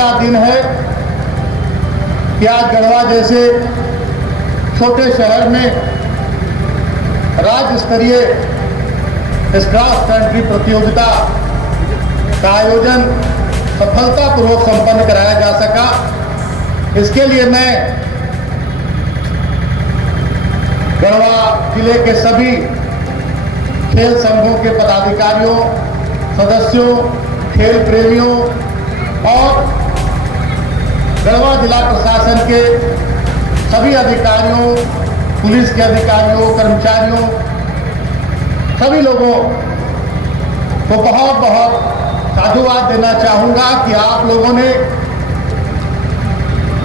का दिन है कि आज गढ़वा जैसे छोटे शहर में राज्य स्तरीय इस क्रॉस कंट्री प्रतियोगिता का आयोजन सफलतापूर्वक संपन्न कराया जा सका। इसके लिए मैं गढ़वा जिले के सभी खेल संघों के पदाधिकारियों, सदस्यों, खेल प्रेमियों और गढ़वा जिला प्रशासन के सभी अधिकारियों, पुलिस के अधिकारियों, कर्मचारियों, सभी लोगों को बहुत बहुत साधुवाद देना चाहूंगा कि आप लोगों ने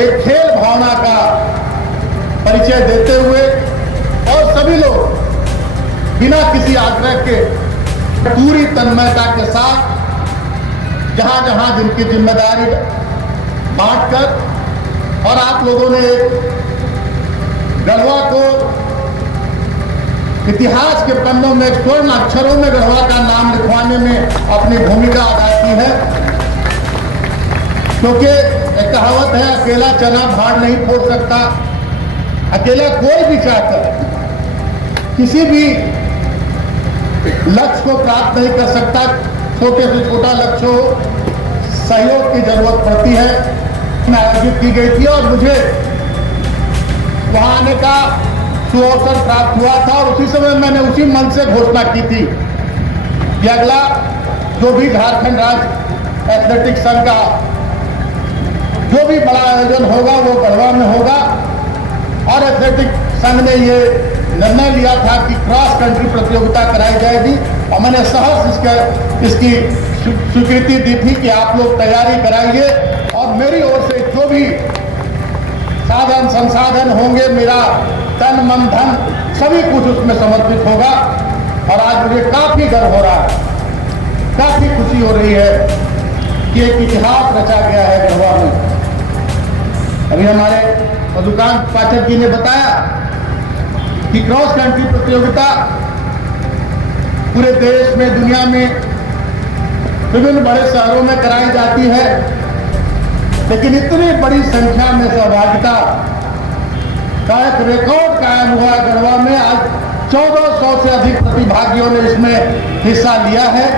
एक खेल भावना का परिचय देते हुए और सभी लोग बिना किसी आग्रह के पूरी तन्मयता के साथ जहां जहां जिनकी जिम्मेदारी बांटकर और आप लोगों ने गढ़वा को इतिहास के पन्नों में स्वर्ण अक्षरों में गढ़वा का नाम लिखवाने में अपनी भूमिका अदा की है। क्योंकि एक कहावत है, अकेला चना भाड़ नहीं फोड़ सकता। अकेला कोई भी चाहकर किसी भी लक्ष्य को प्राप्त नहीं कर सकता। छोटे से छोटा लक्ष्य हो, सहयोग की जरूरत पड़ती है। मैं आयोजित की गई थी और मुझे वहां आने का सुअवसर प्राप्त हुआ था और उसी समय मैंने उसी मन से घोषणा की थी कि अगला जो भी झारखंड राज्य एथलेटिक्स संघ का जो भी बड़ा आयोजन होगा वो गढ़वा में होगा। और एथलेटिक्स संघ ने ये निर्णय लिया था कि क्रॉस कंट्री प्रतियोगिता कराई जाएगी और मैंने सहर्ष इसकी स्वीकृति दी थी कि आप लोग तैयारी कराइए और मेरी ओर से जो भी साधन संसाधन होंगे, मेरा तन मन धन सभी कुछ उसमें समर्पित होगा। और आज मुझे काफी गर्व हो रहा है, काफी खुशी हो रही है कि एक इतिहास रचा गया है गढ़वा में। अभी हमारे मधुकांत पाठक जी ने बताया कि क्रॉस कंट्री प्रतियोगिता पूरे देश में, दुनिया में विभिन्न बड़े शहरों में कराई जाती है, लेकिन इतनी बड़ी संख्या में सहभागिता का एक रिकॉर्ड कायम हुआ गढ़वा में। आज 1400 से अधिक प्रतिभागियों ने इसमें हिस्सा लिया है।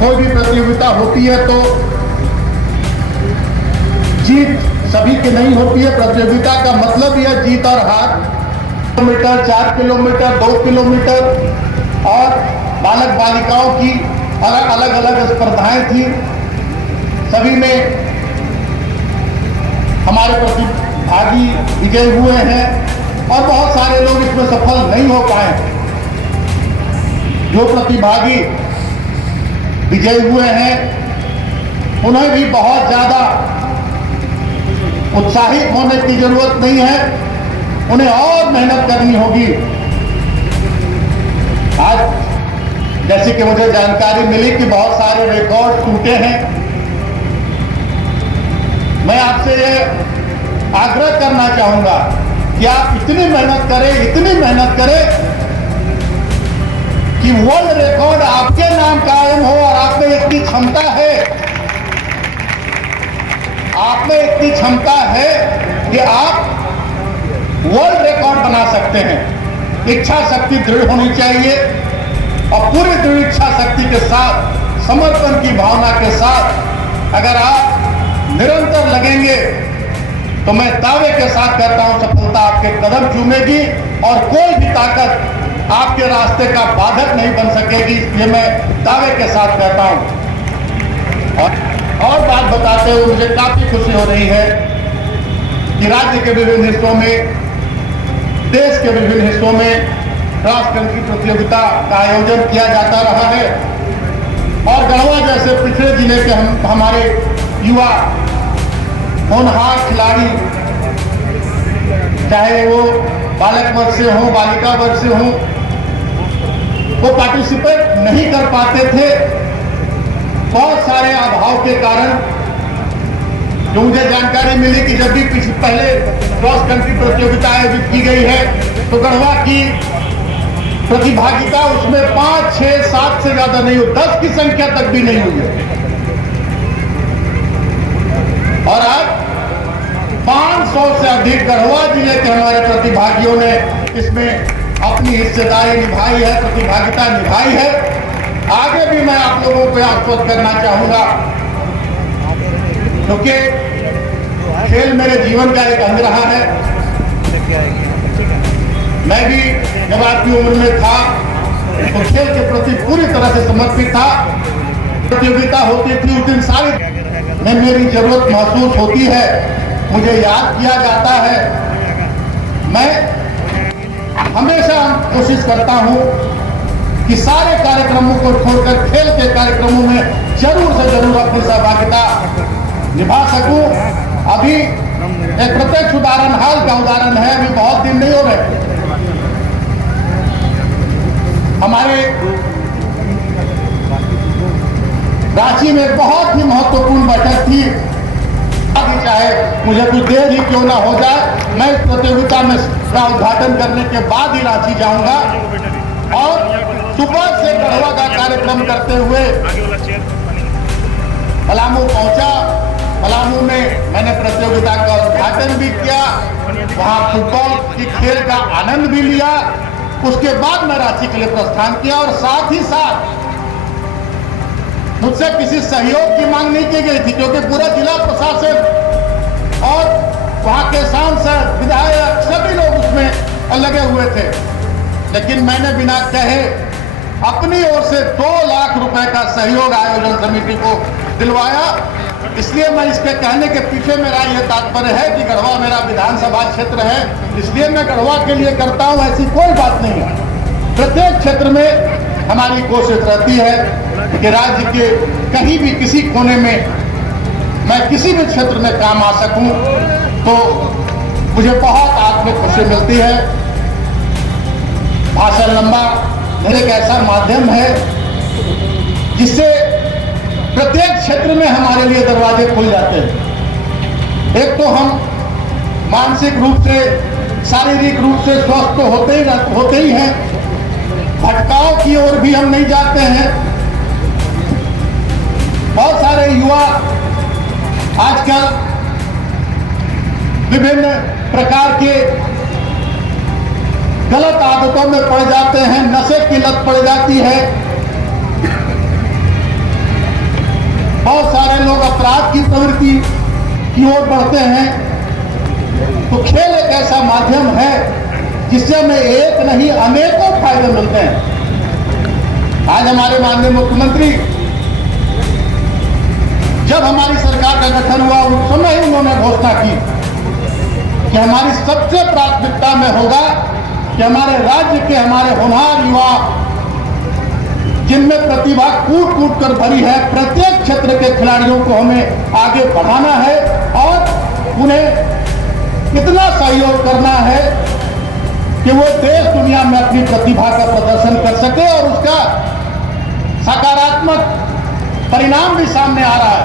कोई भी प्रतियोगिता होती है तो जीत सभी की नहीं होती है। प्रतियोगिता का मतलब यह जीत और हार, किलोमीटर, 4 किलोमीटर, 2 किलोमीटर और बालक बालिकाओं की अलग अलग स्पर्धाएं थी। सभी में हमारे प्रतिभागी विजयी हुए हैं और बहुत सारे लोग इसमें सफल नहीं हो पाए। जो प्रतिभागी विजयी हुए हैं उन्हें भी बहुत ज्यादा उत्साहित होने की जरूरत नहीं है, उन्हें और मेहनत करनी होगी। आज जैसे कि मुझे जानकारी मिली कि बहुत सारे रिकॉर्ड टूटे हैं। मैं आपसे ये आग्रह करना चाहूंगा कि आप इतनी मेहनत करें कि वर्ल्ड रिकॉर्ड आपके नाम कायम हो। और आप में इतनी क्षमता है, आप में इतनी क्षमता है कि आप वर्ल्ड रिकॉर्ड बना सकते हैं। इच्छा शक्ति दृढ़ होनी चाहिए और पूरी दृढ़ इच्छा शक्ति के साथ, समर्पण की भावना के साथ अगर आप निरंतर लगेंगे तो मैं दावे के साथ कहता हूं सफलता आपके कदम चूमेगी और कोई भी ताकत आपके रास्ते का बाधक नहीं बन सकेगी। ये मैं दावे के साथ कहता हूं। और बात बताते हुए मुझे काफी खुशी हो रही है कि राज्य के विभिन्न हिस्सों में, देश के विभिन्न हिस्सों में क्रॉस कंट्री प्रतियोगिता का आयोजन किया जाता रहा है। और गढ़वा जैसे पिछड़े जिले के हमारे युवा होनहार खिलाड़ी, चाहे वो बालक वर्ग से हो, बालिका वर्ग से हो, वो पार्टिसिपेट नहीं कर पाते थे बहुत सारे अभाव के कारण। जो मुझे जानकारी मिली कि जब भी पहले क्रॉस कंट्री प्रतियोगिता आयोजित की गई है तो गढ़वा की प्रतिभागिता उसमें 5, 6, 7 से ज्यादा नहीं हुई, 10 की संख्या तक भी नहीं हुई है। 500 से अधिक गढ़वा जिले के हमारे प्रतिभागियों ने इसमें अपनी हिस्सेदारी निभाई है, प्रतिभागिता निभाई है। आगे भी मैं आप लोगों को आश्वस्त करना चाहूंगा, क्योंकि खेल मेरे जीवन का एक अंग रहा है। मैं भी जब आपकी उम्र में था तो खेल के प्रति पूरी तरह से समर्पित था। प्रतियोगिता होती थी उस दिन सारी में मेरी जरूरत महसूस होती है, मुझे याद किया जाता है। मैं हमेशा कोशिश करता हूं कि सारे कार्यक्रमों को छोड़कर खेल के कार्यक्रमों में जरूर से जरूर अपनी सहभागिता निभा सकूं। अभी एक प्रत्यक्ष उदाहरण, हाल का उदाहरण है, अभी बहुत दिन नहीं हो रहे, हमारे रांची में बहुत ही महत्वपूर्ण बैठक थी। अभी चाहे मुझे कुछ देर ही क्यों ना हो जाए, मैं इस प्रतियोगिता में का उद्घाटन करने के बाद ही रांची जाऊंगा और सुबह से गढ़वा का कार्यक्रम करते हुए पलामू पहुंचा। पलामू में मैंने प्रतियोगिता का उद्घाटन भी किया, वहां फुटबॉल की खेल का आनंद भी लिया। उसके बाद मैं रांची के लिए प्रस्थान किया और साथ ही साथ मुझसे किसी सहयोग की मांग नहीं की गई थी, क्योंकि पूरा जिला प्रशासन और वहां के सांसद, विधायक सभी लोग उसमें लगे हुए थे। लेकिन मैंने बिना कहे अपनी ओर से 2 लाख रुपए का सहयोग आयोजन समिति को दिलवाया। इसलिए मैं इसके कहने के पीछे मेरा यह तात्पर्य है कि गढ़वा मेरा विधानसभा क्षेत्र है, इसलिए मैं गढ़वा के लिए करता हूं, ऐसी कोई बात नहीं है। प्रत्येक क्षेत्र में हमारी कोशिश रहती है कि राज्य के कहीं भी किसी कोने में मैं किसी भी क्षेत्र में काम आ सकूं, तो मुझे बहुत आत्मिक खुशी मिलती है। भाषण लंबा मेरे एक ऐसा माध्यम है जिससे प्रत्येक क्षेत्र में हमारे लिए दरवाजे खुल जाते हैं। एक तो हम मानसिक रूप से, शारीरिक रूप से स्वस्थ तो होते ही हैं, भटकाव की ओर भी हम नहीं जाते हैं। बहुत सारे युवा आजकल विभिन्न प्रकार के गलत आदतों में पड़ जाते हैं, नशे की लत पड़ जाती है। बहुत सारे लोग अपराध की प्रवृत्ति की ओर बढ़ते हैं। तो खेल एक ऐसा माध्यम है जिससे हमें एक नहीं अनेकों फायदे मिलते हैं। आज हमारे माननीय मुख्यमंत्री, जब हमारी सरकार का गठन हुआ उस समय ही उन्होंने घोषणा की कि हमारी सबसे प्राथमिकता में होगा कि हमारे राज्य के हमारे होनहार युवा, जिनमें प्रतिभा कूट कूट कर भरी है, प्रत्येक क्षेत्र के खिलाड़ियों को हमें आगे बढ़ाना है और उन्हें इतना सहयोग करना है कि वो देश दुनिया में अपनी प्रतिभा का प्रदर्शन कर सके और उसका सकारात्मक परिणाम भी सामने आ रहा है।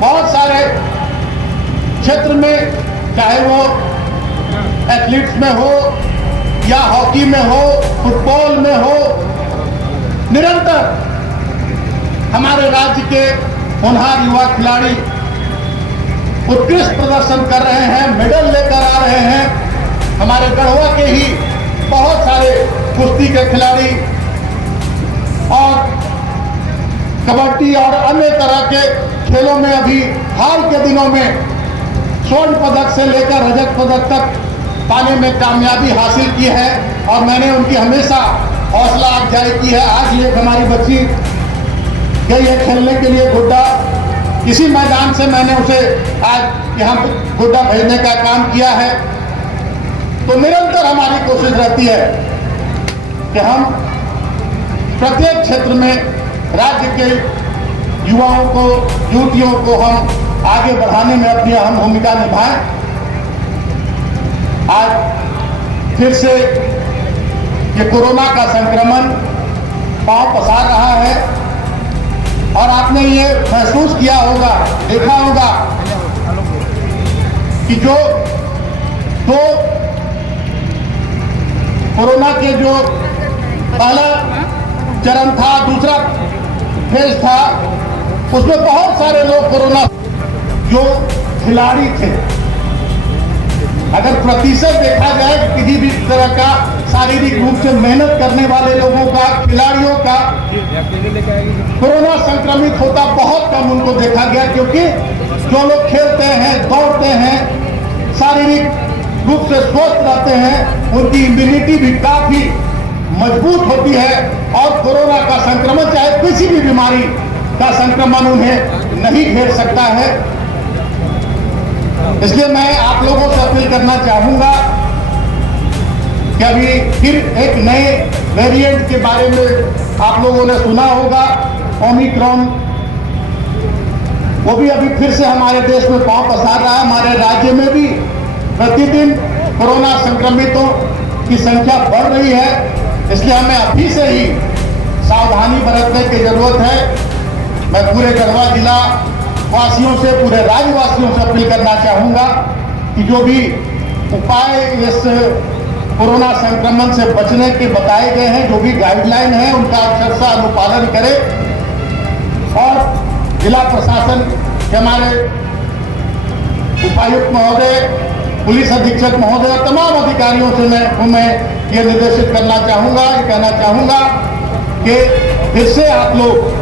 बहुत सारे क्षेत्र में, चाहे वो एथलीट्स में हो या हॉकी में हो, फुटबॉल में हो, निरंतर हमारे राज्य के होनहार युवा खिलाड़ी उत्कृष्ट प्रदर्शन कर रहे हैं, मेडल लेकर आ रहे हैं। हमारे गढ़वा के ही बहुत सारे कुश्ती के खिलाड़ी और कबड्डी और अन्य तरह के खेलों में अभी हाल के दिनों में स्वर्ण पदक से लेकर रजत पदक तक पाने में कामयाबी हासिल की है और मैंने उनकी हमेशा हौसला अफजाई की है। आज एक हमारी बच्ची गई है खेलने के लिए गुड्डा, इसी मैदान से मैंने उसे आज यहाँ गुड्डा भेजने का काम किया है। तो निरंतर हमारी कोशिश रहती है कि हम प्रत्येक क्षेत्र में राज्य के युवाओं को, युवतियों को हम आगे बढ़ाने में अपनी अहम भूमिका निभाएं। आज फिर से ये कोरोना का संक्रमण पांव पसार रहा है और आपने ये महसूस किया होगा, देखा होगा कि जो दो कोरोना के जो पहला चरण था, दूसरा फेज था, उसमें बहुत सारे लोग कोरोना जो खिलाड़ी थे अगर प्रतिशत देखा जाए किसी भी तरह का शारीरिक रूप से मेहनत करने वाले लोगों का, खिलाड़ियों का कोरोना संक्रमित होता बहुत कम उनको देखा गया, क्योंकि जो लोग खेलते हैं, दौड़ते हैं, शारीरिक रूप से स्वस्थ रहते हैं, उनकी इम्यूनिटी भी काफी मजबूत होती है और कोरोना का संक्रमण, चाहे किसी भी बीमारी का संक्रमण उन्हें नहीं घेर सकता है। इसलिए मैं आप लोगों से अपील करना चाहूंगा कि अभी फिर एक नए वेरिएंट के बारे में आप लोगों ने सुना होगा, ओमिक्रॉन, वो भी अभी फिर से हमारे देश में पांव पसार रहा है। हमारे राज्य में भी प्रतिदिन कोरोना संक्रमितों की संख्या बढ़ रही है, इसलिए हमें अभी से ही सावधानी बरतने की जरूरत है। मैं पूरे गढ़वा जिला वासियों से, पूरे राज्यवासियों से अपील करना चाहूंगा कि जो भी उपाय इस कोरोना संक्रमण से बचने के बताए गए हैं, जो भी गाइडलाइन है, उनका अक्षरशः अनुपालन करें। और जिला प्रशासन के हमारे उपायुक्त महोदय, पुलिस अधीक्षक महोदय और तमाम अधिकारियों से मैं ये निर्देशित करना चाहूंगा, ये कहना चाहूंगा कि फिर से आप लोग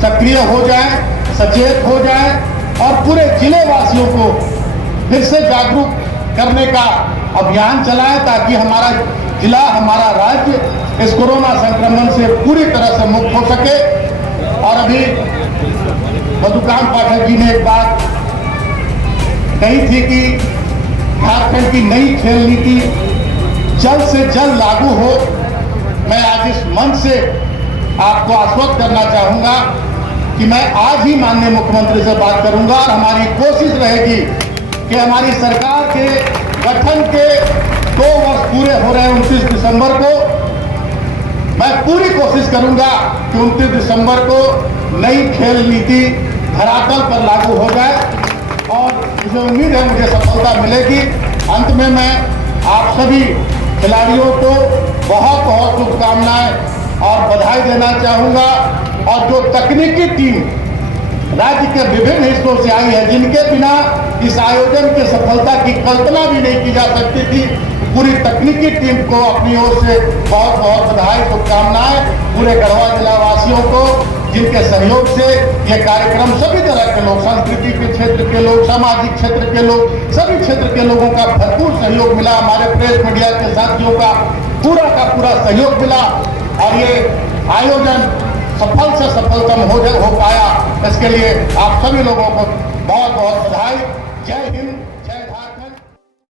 सक्रिय हो जाएं, सचेत हो जाएं और पूरे जिले वासियों को फिर से जागरूक करने का अभियान चलाएं, ताकि हमारा जिला, हमारा राज्य इस कोरोना संक्रमण से पूरी तरह से मुक्त हो सके। और अभी मधुकांत पाठक जी ने एक बात कही थी कि झारखंड की नई खेल नीति जल्द से जल्द लागू हो। मैं आज इस मंच से आपको आश्वस्त करना चाहूंगा कि मैं आज ही माननीय मुख्यमंत्री से बात करूंगा और हमारी कोशिश रहेगी कि हमारी सरकार के गठन के 2 वर्ष पूरे हो रहे हैं 29 दिसंबर को। मैं पूरी कोशिश करूंगा कि 29 दिसंबर को नई खेल नीति धरातल पर लागू हो जाए और मुझे उम्मीद है मुझे सफलता मिलेगी। अंत में मैं आप सभी खिलाड़ियों को बहुत बहुत शुभकामनाएं और बधाई देना चाहूंगा। और जो तकनीकी टीम राज्य के विभिन्न हिस्सों से आई है, जिनके बिना इस आयोजन की सफलता की कल्पना भी नहीं की जा सकती थी, पूरी तकनीकी टीम को अपनी ओर से बहुत बहुत बधाई, शुभकामनाएं। पूरे गढ़वा जिला वासियों को, जिनके सहयोग से ये कार्यक्रम सभी तरह के लोग, संस्कृति के क्षेत्र के लोग, सामाजिक क्षेत्र के लोग, सभी क्षेत्र के लोगों का भरपूर सहयोग मिला। हमारे प्रेस मीडिया के साथियों का पूरा सहयोग मिला और ये आयोजन सफल से सफलतम हो पाया। इसके लिए आप सभी लोगों को बहुत बहुत बधाई। जय हिंद, जय झारखंड।